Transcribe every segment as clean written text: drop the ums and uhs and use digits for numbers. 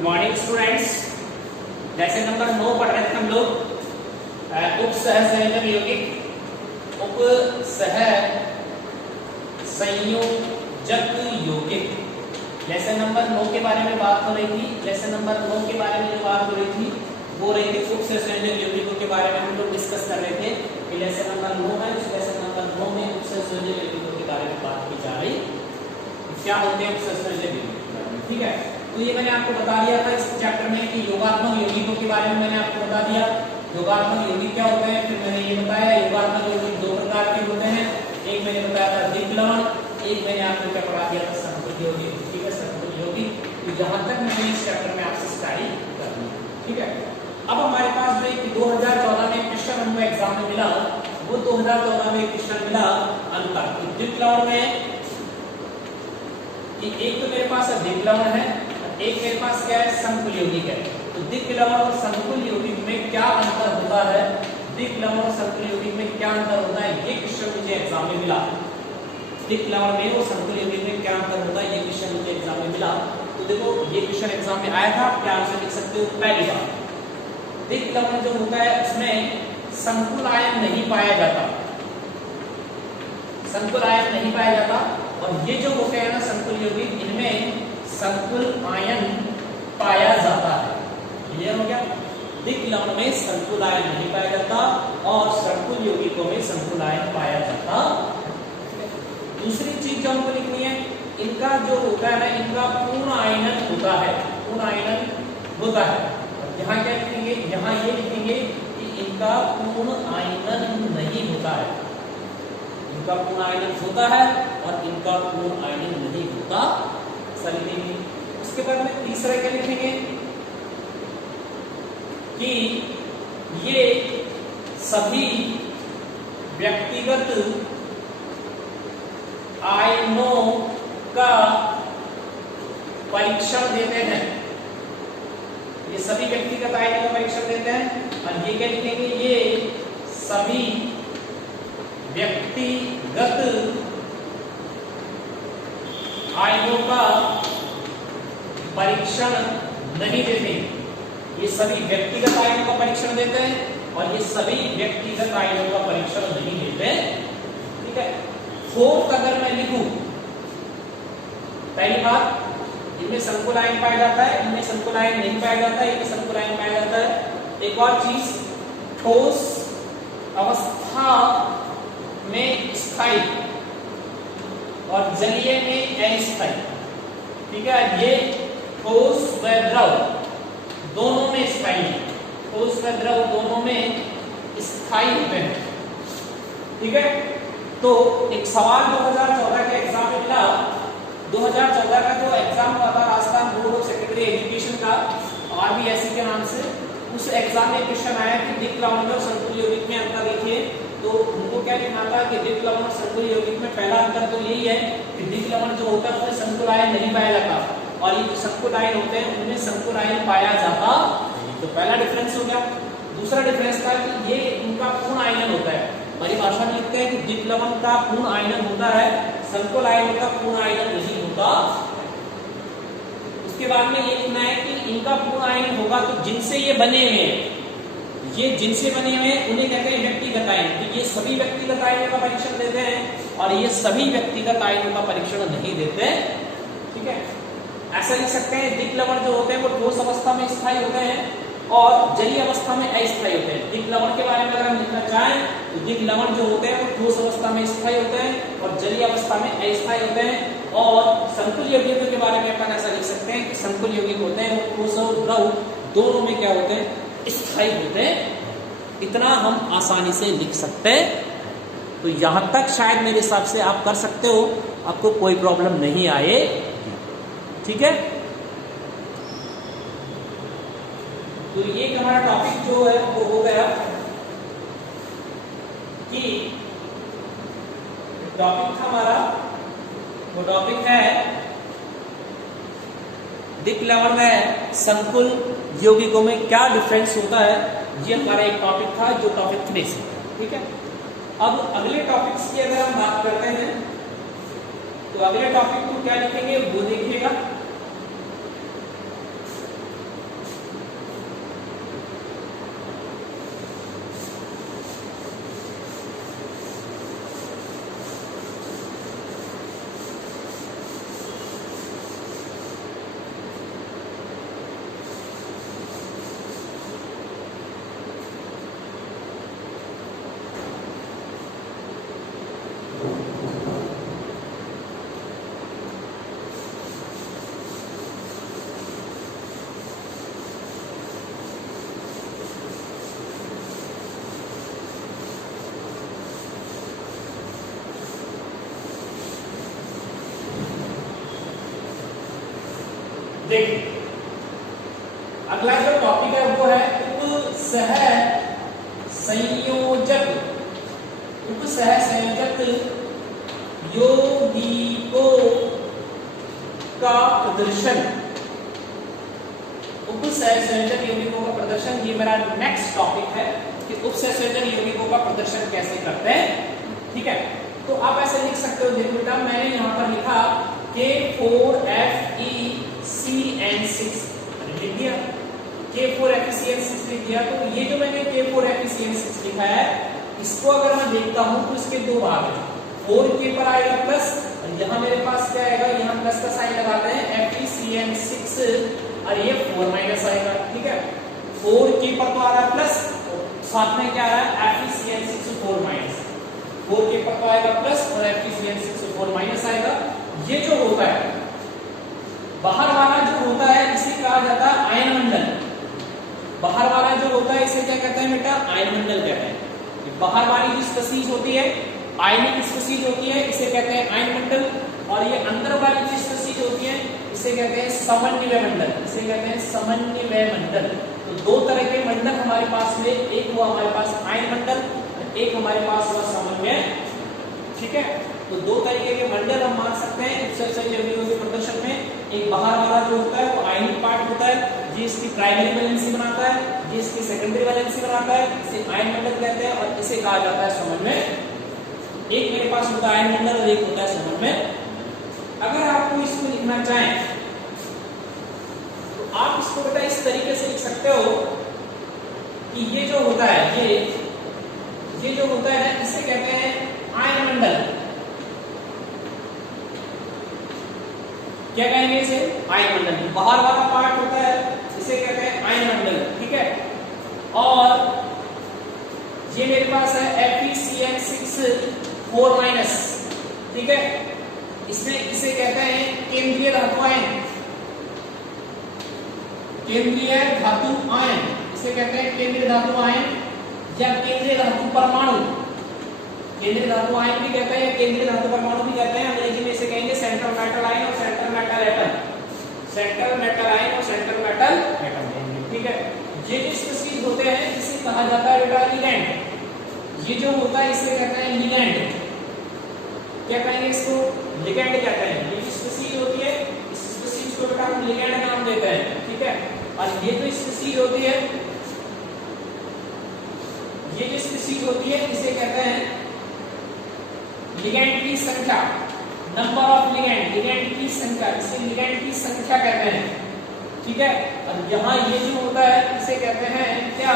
Good morning students. Lesson number 9 पढ़ रहे थे हम लोग, उप सह संयोजक यौगिक, उप सह संयोजक यौगिक। लेसन नंबर 9 के बारे में बात हो रही थी। लेसन नंबर 9 के बारे में जो बात हो रही थी वो रही थी उप सह संयोजक यौगिकों के बारे में हम लोग डिस्कस कर रहे थे कि लेसन नंबर 9 है, उस लेसन नंबर 9 में उप सह संयोजक यौगिकों के बारे में बात की जा रही, क्या होते हैं उप सह संयोजक यौगिक। ठीक है, तो ये मैंने आपको बता दिया था इस चैप्टर में कि योगात्मक यौगिकों के बारे में मैंने आपको बता दिया योगात्मक यौगिक क्या होते हैं। फिर मैंने ये बताया योगात्मक यौगिक दो प्रकार के होते हैं, एक मैंने बताया था द्विक लवण, एक मैंने आपको क्या पढ़ा दिया था संकुल यौगिक। ठीक है, संकुल यौगिक। तो यहाँ तक मैंने इस चैप्टर में आपसे स्टडी कर ली। ठीक है, अब हमारे पास जो 2014 में क्वेश्चन हमको एग्जाम में मिला, वो 2014 में क्वेश्चन मिला अंतर द्विक लवण में कि एक तो मेरे पास द्विक लवण है, एक मेरे पास क्या है संकुल यौगिक है। तो द्विक लवण और संकुल यौगिक में क्या अंतर होता है, द्विक लवण और संकुल यौगिक में क्या अंतर होता है, ये क्वेश्चन मुझे एग्जाम में मिला। द्विक लवण में और संकुल यौगिक में क्या अंतर होता है, ये क्वेश्चन मुझे एग्जाम में मिला। तो देखो ये क्वेश्चन एग्जाम में आया था, आप क्या आंसर लिख सकते हो। पहली बात, द्विक लवण जो होता है उसमें संकुल आयन नहीं पाया जाता, संकुल आयन नहीं पाया जाता। और ये जो होते हैं ना संकुल यौगिक, इनमें संकुल आयन पाया जाता है। क्लियर हो गया। द्विक लवण में संकुल आयन नहीं पाया जाता और संकुल यौगिकों में संकुल आयन पाया जाता। दूसरी चीज जो हमको लिखनी है, इनका जो होता है ना, इनका पूर्ण आयनन होता है, पूर्ण आयनन होता है। यहाँ क्या लिखेंगे, यहाँ ये लिखेंगे कि इनका पूर्ण आयनन नहीं होता है, इनका पूर्ण आयनन होता है और इनका पूर्ण आयनन नहीं होता। लिखेंगे। उसके बाद में तीसरा क्या लिखेंगे कि ये सभी व्यक्तिगत आयनों का परीक्षण देते हैं, ये सभी व्यक्तिगत आयनों का परीक्षण देते हैं। और ये क्या लिखेंगे, ये सभी व्यक्तिगत आयनों का परीक्षण नहीं देते, ये सभी व्यक्तिगत आयनों का परीक्षण देते हैं और ये सभी व्यक्तिगत आयनों का परीक्षण नहीं देते। ठीक है, फोर्थ अगर मैं लिखूं, पहली बात इनमें संकुल आयन पाया जाता है, इनमें संकुल आयन नहीं पाया जाता है, इनमें संकुल आयन पाया जाता है। एक और चीज, ठोस अवस्था में स्थायी और जलीय में अस्थायी। ठीक है, ये ठोस व द्रव दोनों में स्थायी है, ठोस व द्रव दोनों में स्थायी होते हैं। ठीक है, तो एक सवाल 2014 के एग्जाम में मिला, 2014 का जो एग्जाम हुआ था Rajasthan board of secondary education का, RBSE के नाम से, उस एग्जाम में क्वेश्चन आया कि द्विक लवण में और संकुल यौगिक में अंतर लिखिए। तो उनको क्या लिखना था कि द्विक लवण और संकुल यौगिक में पहला अंतर तो यही है कि द्विक लवण जो होता है उसमें संकुल आयन नहीं पाया जाता और ये जो संकुल आयन होते हैं उनमें संकुल आयन पाया जाता। तो पहला डिफरेंस हो गया। दूसरा डिफरेंस था कि ये इनका पूर्ण आयनन होता है, परिभाषा में लिखते हैं कि द्विक लवण का पूर्ण आयनन होता है, संकुल आयन का पूर्ण आयनन नहीं होता। उसके बाद में ये लिखना है कि इनका पूर्ण आयन होगा तो जिनसे ये बने हुए हैं, ये जिनसे बने हुए हैं उन्हें कहते हैं व्यक्तिगत आयन। तो ये सभी व्यक्तिगत आयनों का परीक्षण देते हैं और ये सभी व्यक्तिगत आयनों का परीक्षण नहीं देते। ठीक है, ऐसा लिख सकते हैं द्विक लवण जो होते हैं वो ठोस अवस्था में स्थायी होते हैं और जलीय अवस्था में अस्थायी होते हैं। द्विक लवण के बारे में अगर हम लिखना चाहें तो द्विक लवण जो होते हैं वो ठोस अवस्था में स्थायी होते हैं और जलीय अवस्था में अस्थायी होते हैं। और संकुल यौगिकों के बारे में अपन ऐसा लिख सकते हैं कि संकुल यौगिक होते हैं वो ठोस और द्रव दोनों में क्या होते हैं, स्थायी होते हैं। इतना हम आसानी से लिख सकते हैं। तो यहां तक शायद मेरे हिसाब से आप कर सकते हो, आपको कोई प्रॉब्लम नहीं आए। ठीक है, तो ये हमारा टॉपिक जो है वो हो गया कि टॉपिक था हमारा, वो टॉपिक है द्विक लवण में संकुल यौगिकों में क्या डिफरेंस होता है। ये हमारा एक टॉपिक था जो टॉपिक 3 से। ठीक है, अब अगले टॉपिक्स की अगर हम बात करते हैं तो अगले टॉपिक को क्या लिखेंगे वो देखिएगा। देखिए अगला जो टॉपिक है वो है उपसह संयोजक। उपसह संयोजक यौगिकों का प्रदर्शन। उपसह संयोजक यौगिकों का प्रदर्शन, ये मेरा नेक्स्ट टॉपिक है कि उपसह संयोजक यौगिकों का प्रदर्शन कैसे करते हैं। ठीक है, तो आप ऐसे लिख सकते हो, देखो बेटा मैंने यहाँ पर लिखा K4FeCN6 लिख दिया, K4FeCN6 लिख दिया। तो ये जो मैंने K4FeCN6 लिखा है, इसको अगर मैं देखता हूं तो इसके दो भाग हैं, 4K पर आएगा प्लस, और यहाँ मेरे पास क्या आएगा, यहाँ प्लस का साइन लगाते हैं FeCN6 और ये 4 माइनस आएगा। ठीक है, 4K पर तो आ रहा है प्लस, साथ में क्या आ रहा है FeCN6 4 माइनस, 4K पर तो आएगा प्लस और FeCN6 4 माइनस आएगा। ये जो होता है बाहर वाला जो होता है इसे कहा जाता है आयन मंडल। बाहर वाला जो होता है इसे क्या कहते हैं बेटा, आयन मंडल कहते हैं। बाहर वाली जो स्पीशीज होती है, आयनिक स्पीशीज होती है, इसे कहते हैं आयन मंडल। और ये अंदर वाली जो स्पीशीज होती है इसे कहते हैं समन्वय मंडल, इसे कहते हैं समन्वय मंडल। तो दो तरह के मंडल हमारे पास में, एक हुआ हमारे पास आयन मंडल, एक हमारे पास हुआ समन्वय। ठीक है, तो दो तरीके के मंडल हम मान सकते हैं उपसह संयोजक यौगिकों के प्रदर्शन में। एक बाहर वाला जो होता है वो आयनिक पार्ट होता है, जो इसकी प्राइमरी वैलेंसी बनाता है, जो इसकी सेकेंडरी वैलेंसी बनाता है, इसे आयन मंडल कहते हैं और इसे कहा जाता है समन्वय। एक मेरे पास होता है आयन मंडल और एक होता है समन्वय। अगर आपको इसको लिखना चाहें तो आप इसको बेटा इस तरीके से लिख सकते हो कि ये जो होता है, ये जो होता है इसे कहते हैं आयन मंडल। क्या कहेंगे इसे, आयन मंडल। बाहर वाला पार्ट होता है इसे कहते हैं आयन मंडल। ठीक है, और ये मेरे पास है FeCN6 4 माइनस। ठीक है, इसमें इसे कहते हैं केंद्रीय धातु आयन, केंद्रीय धातु आयन, इसे कहते हैं केंद्रीय धातु आयन या केंद्रीय धातु परमाणु। केंद्रीय धातु आयन भी कहते हैं या केंद्रीय धातु परमाणु भी कहते हैं। अंग्रेजी में इसे कहेंगे सेंट्रल मेटल आयन और central metal atom, central metal ion और सेंट्रल मेटल एटम। ठीक है, ये जो स्पीशीज होते हैं इसे कहा जाता है बेटा लिगैंड। ये जो होता है इसे कहते हैं लिगैंड। क्या कहेंगे इसको, लिगैंड कहते हैं। ये जो स्पीशीज होती है इस स्पीशीज को बेटा हम लिगैंड नाम देते हैं। ठीक है, और ये जो स्पीशीज होती है, ये जो स्पीशीज होती है इसे कहते हैं लिगैंड की संख्या, नंबर ऑफ लिगैंड, लिगैंड की संख्या, इसे लिगैंड की संख्या कहते हैं। ठीक है, और यहाँ ये जो होता है इसे कहते हैं क्या,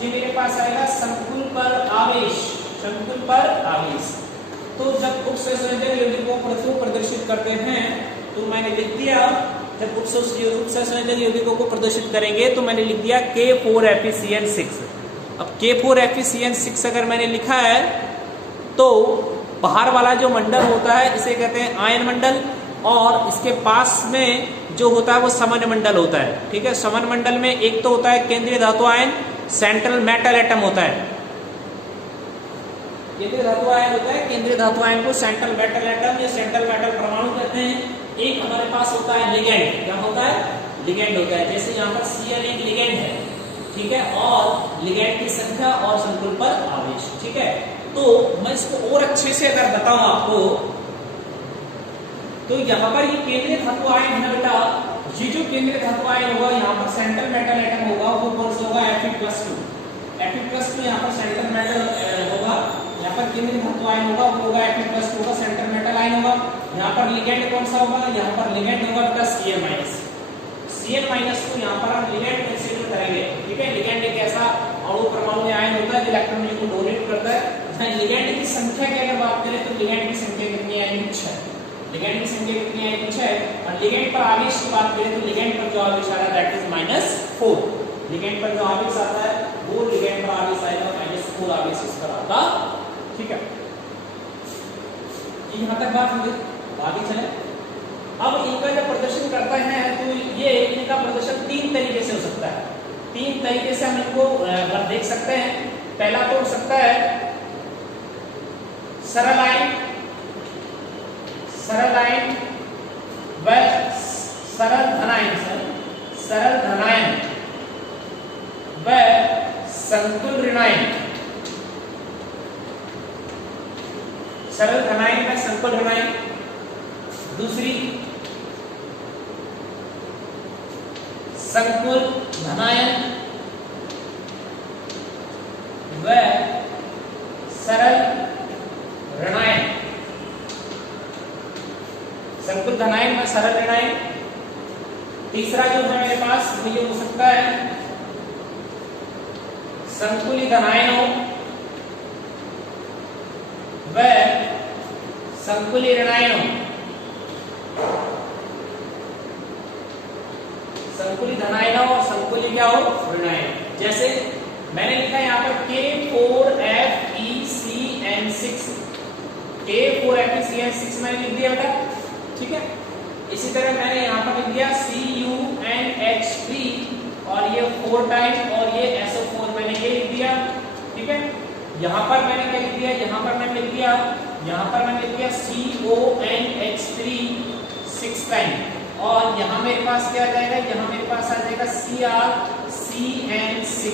जी मेरे पास आएगा संकुल पर आवेश, संकुल पर आवेश। तो जब उपसह संयोजक यौगिकों को प्रदर्शित करते हैं तो मैंने लिख दिया, जब उपसह संयोजक यौगिकों को प्रदर्शित करेंगे तो मैंने लिख दिया K4FeCN6। अब K4FeCN6 अगर मैंने लिखा है तो बाहर वाला जो मंडल होता है इसे कहते हैं आयन मंडल, और इसके पास में जो होता है वो समन्वय मंडल होता है। ठीक है, समन्वय मंडल में एक तो होता है केंद्रीय धातु आयन, सेंट्रल मेटल एटम होता है। केंद्रीय धातु आयन होता है, केंद्रीय धातु आयन को सेंट्रल मेटल एटम या सेंट्रल मेटल परमाणु कहते हैं। एक हमारे पास होता है लिगैंड, क्या होता है, लिगैंड होता है। जैसे यहाँ पर Cl एक लिगैंड है। ठीक है, और लिगैंड की संख्या और संकुल पर आवेश। ठीक है, तो मैं इसको और अच्छे से अगर बताऊं आपको तो यहाँ पर ये केंद्रीय धातु आयन है बेटा, ये जो केंद्रीय धातु आयन होगा यहाँ पर सेंट्रल मेटल एटम होगा, वो कौन सा होगा, Fe+2। Fe+2 यहाँ पर सेंट्रल मेटल होगा, यहाँ पर केंद्रीय धातु आयन होगा वो होगा Fe+2 होगा, सेंट्रल मेटल आयन होगा। यहाँ पर लिगैंड कौन सा होगा, यहाँ पर लिगैंड होगा बेटा Cl-। Cl- को यहाँ पर हम लिगैंड कंसीडर करेंगे। ठीक है, लिगैंड एक ऐसा अणु परमाणु या आयन होता है जो इलेक्ट्रॉन को डोनेट करता है। लिगैंड की संख्या की अगर बात करें तो लिगैंड की संख्या कितनी आएगी, 6। लिगैंड की संख्या कितनी आएगी, 6। और लिगैंड पर आवेश की बात करें तो लिगैंड पर जो आवेश आ रहा है दैट इज -4। लिगैंड पर जो आवेश आता है वो लिगैंड पर आवेश आएगा -4 आवेश इस पर आता। ठीक है, यहाँ तक बात हुई, आगे चले। अब इनका जब प्रदर्शन करता है तो ये इनका प्रदर्शन 3 तरीके से हो सकता है। 3 तरीके से हम इनको देख सकते हैं। पहला तो हो सकता है सरल आयन व सरल धनायन, सरल धनायन व संकुल ऋणायन। सरल धनायन व संकुल ऋणायन। दूसरी संकुल धनायन व सरल ऋणायन। संकुल धनायन व सरल ऋणायन। तीसरा जो है मेरे पास वो ये हो सकता है संकुली धनायनों व संकुली ऋणायनों। संकुली धनायनों और संकुली क्या हो ऋणायन। जैसे मैंने लिखा है यहाँ पर K4FeCN6, K4FeCN6 मैंने लिख दिया बेटा, ठीक है। इसी तरह मैंने यहाँ पर लिख दिया CuNH3 और ये 4 टाइम और ये SO4 मैंने ये लिख दिया, ठीक है। यहाँ पर मैंने क्या लिख दिया, यहाँ पर मैंने लिख दिया CONH3 6 टाइम और यहाँ मेरे पास क्या आ जाएगा, यहाँ मेरे पास आ जाएगा CrCN6,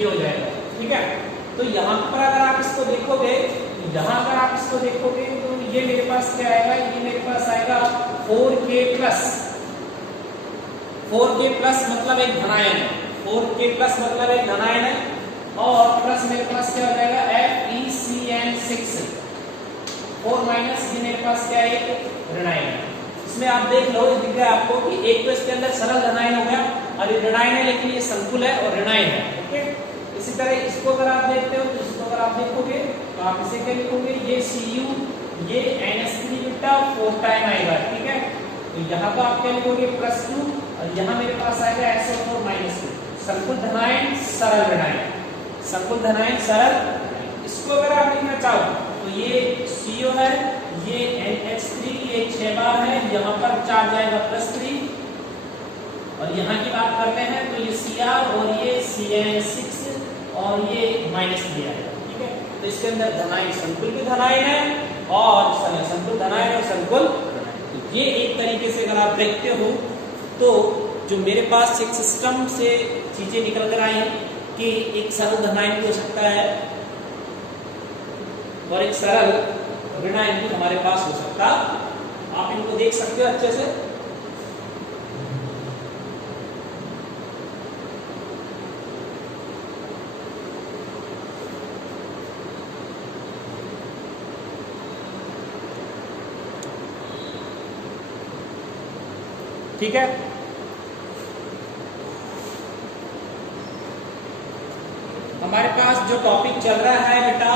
ये हो जाएगा, ठीक है। तो यहाँ पर अगर आप इसको देखोगे, यहाँ अगर आप इसको देखोगे तो ये मेरे पास क्या आएगा, ये मेरे पास आएगा 4K प्लस मतलब एक धनायन है, 4K प्लस मतलब एक धनायन है और प्लस मेरे पास क्या हो जाएगा FeCN6 4 माइनस ये मेरे पास क्या है एक ऋणायन है। इसमें आप देख लो दिख रहा है आपको कि एक तो इसके अंदर सरल धनायन हो गया और ये ऋणायन है लेकिन ये संकुल है और ऋणायन है, ओके। इसी तरह इसको अगर आप देखते हो तो इसको अगर आप देखोगे तो आप इसे क्या लिखोगे, ये Cu ये NH3 बेटा 4 टाइम आएगा, ठीक है। तो यहाँ पर आप क्या लिखोगे +2 और यहाँ मेरे पास आएगा SO4 -2। संकुल धनायन सरल ऋणायन, संकुल धनायन सरल। इसको अगर आप लिखना चाहो तो ये CO है, ये NH3 ये 6 बार है, यहाँ पर 4 जाएगा +3 और यहाँ की बात करते हैं तो ये Cr और ये CN6 और ये -3 आएगा, ठीक है। तो इसके अंदर धनायन संकुल भी धनायन है और संकुल धनायन और संकुल। ये एक तरीके से अगर आप देखते हो तो जो मेरे पास एक सिस्टम से चीजें निकल कर आई कि एक सरल धनायन भी हो सकता है और एक सरल ऋणायन भी हमारे पास हो सकता। आप इनको देख सकते हो अच्छे से। ठीक है, हमारे पास जो टॉपिक चल रहा है बेटा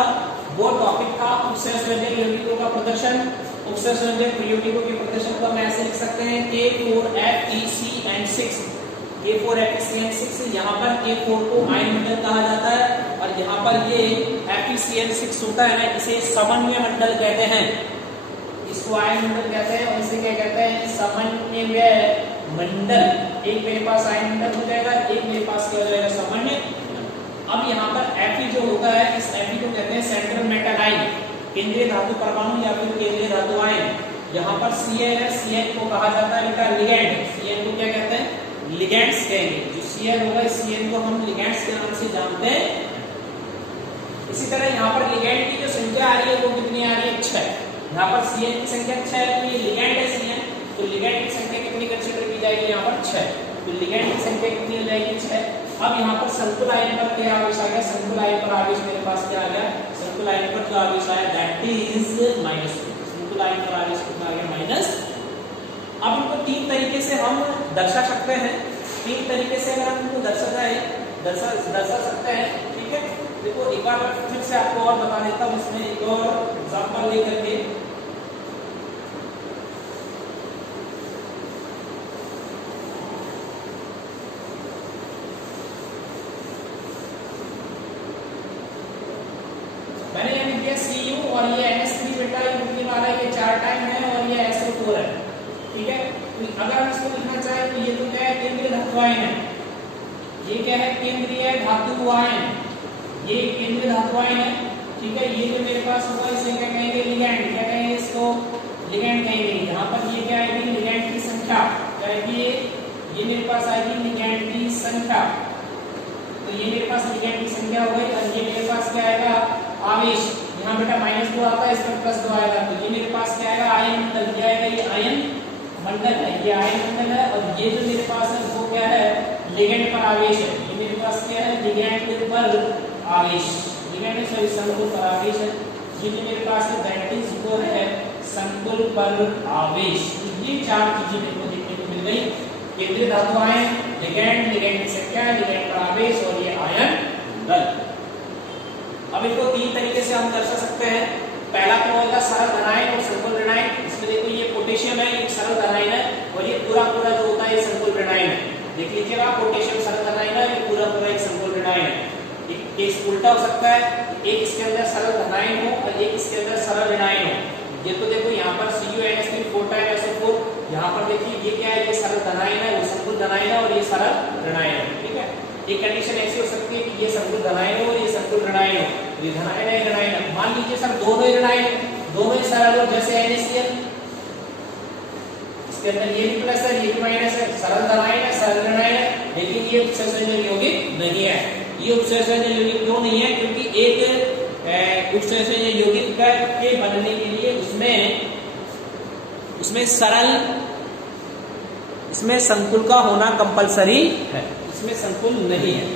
वो टॉपिक था उपसंयोजक यौगिकों का प्रदर्शन। उपसंयोजक यौगिकों के प्रदर्शन को हम ऐसे लिख सकते हैं K4FeCN6, K4FeCN6। यहाँ पर K4 को आयन मंडल कहा जाता है और यहाँ पर ये FeCN6 होता है ना, इसे समन्वय मंडल कहते हैं, इसको आयन मंडल कहते हैं और इसे क्या कहते हैं समन्वय मंडल। एक मेरे पास आयन मंडल हो जाएगा, एक मेरे पास क्या हो जाएगा समन्वय। अब यहाँ पर Fe जो होता है, इस Fe को कहते हैं सेंट्रल मेटल आयन, केंद्रीय धातु परमाणु या फिर केंद्रीय धातु आयन। यहाँ पर Cl है, Cl को कहा जाता है बेटा लिगैंड। Cl को क्या कहते हैं लिगैंड्स कहेंगे। जो Cl होगा इस Cl को हम लिगैंड्स के नाम से जानते हैं। इसी तरह यहाँ पर लिगैंड की जो संख्या आ रही है वो कितनी आ रही है 6। यहाँ पर Cl की संख्या 6 है तो ये लिगैंड है Cl, तो लिगैंड की संख्या कितनी कंसीडर की जाएगी यहाँ पर 6, तो लिगैंड की संख्या कितनी हो जाएगी 6। अब यहाँ पर संकुल आयन पर क्या आवेश आ गया, संकुल आयन पर आवेश मेरे पास क्या आ गया, संकुल आयन पर जो आवेश आया दैट इज -2। संकुल आयन पर आवेश कितना आ गया -। अब इनको 3 तरीके से हम दर्शा सकते हैं। 3 तरीके से अगर हम इनको दर्शा सकते हैं, ठीक है। देखो एक बार फिर से आपको और बता देता हूँ, इसमें एक और एग्जांपल लेकर के। मैंने ये लिख दिया Cu और ये NH3 बेटा ये कितनी बार है, ये 4 टाइम है और ये SO4 है, ठीक है। तो अगर हम इसको लिखना चाहें तो ये तो क्या है केंद्रीय धातु आयन है, ये क्या है केंद्रीय धातु आयन, ये केंद्रीय धातु आयन है, ठीक है। ये जो मेरे पास होगा इसे क्या कहेंगे लिगैंड, क्या कहेंगे इसको लिगैंड कहेंगे। यहाँ पर ये क्या आएगी लिगैंड की संख्या क्या आएगी ये मेरे पास आएगी लिगैंड की संख्या, तो ये मेरे पास लिगैंड की संख्या हो गई। और ये मेरे पास क्या आएगा, आवेश। यहाँ बेटा -2 आता है, इसमें +2 आएगा, तो ये मेरे पास क्या आएगा, आयन मंडल। क्या आएगा, ये आयन मंडल है, ये आयन मंडल है। और ये जो मेरे पास है वो क्या है, लिगैंड पर आवेश है। ये मेरे पास क्या है, लिगैंड पर आवेश, लिगैंड सॉरी संकुल पर आवेश है। ये जो मेरे पास है दैट इज वो है संकुल पर आवेश। ये 4 चीजें मेरे को देखने को मिल गई, केंद्रीय धातु आयन, लिगैंड, लिगैंड की संख्या, लिगैंड पर आवेश और ये आयन दल। अब इनको 3 तरीके से हम दर्शा सकते हैं। पहला तो होगा सरल धनायन और संकुल ऋणायन। इसमें देखो ये पोटेशियम है, ये सरल धनायन है, और ये पूरा जो होता है ये संकुल ऋणायन है। देख लीजिएगा, पोटेशियम सरल धनायन है, ये पूरा एक संकुल ऋणायन है। एक केस उल्टा हो सकता है, एक इसके अंदर सरल धनायन हो और एक इसके अंदर सरल ऋणायन हो। ये तो देखो यहाँ पर CuNH3 4 टाइम SO4, यहाँ पर देखिए ये क्या है, ये सरल धनायन है, वो संकुल धनायन है, और ये सरल ऋणायन है। ठीक है, एक कंडीशन ऐसी हो सकती है कि ये संकुल धनायन हो और ये संकुल ऋणायन हो। ये धनायन है, ऋणायन है। मान लीजिए सर दोनों ही ऋणायन, दोनों ही सरल हो, जैसे NaCl, इसके अंदर ये भी प्लस है, ये भी माइनस है, सरल धनायन है, सरल ऋणायन है, लेकिन ये उत्सर्जन यौगिक नहीं है। ये उत्सर्जन यौगिक क्यों नहीं है, क्योंकि एक उत्सर्जन यौगिक के बनने के लिए उसमें सरल, इसमें संकुल का होना कंपलसरी है, इसमें संकुल नहीं है।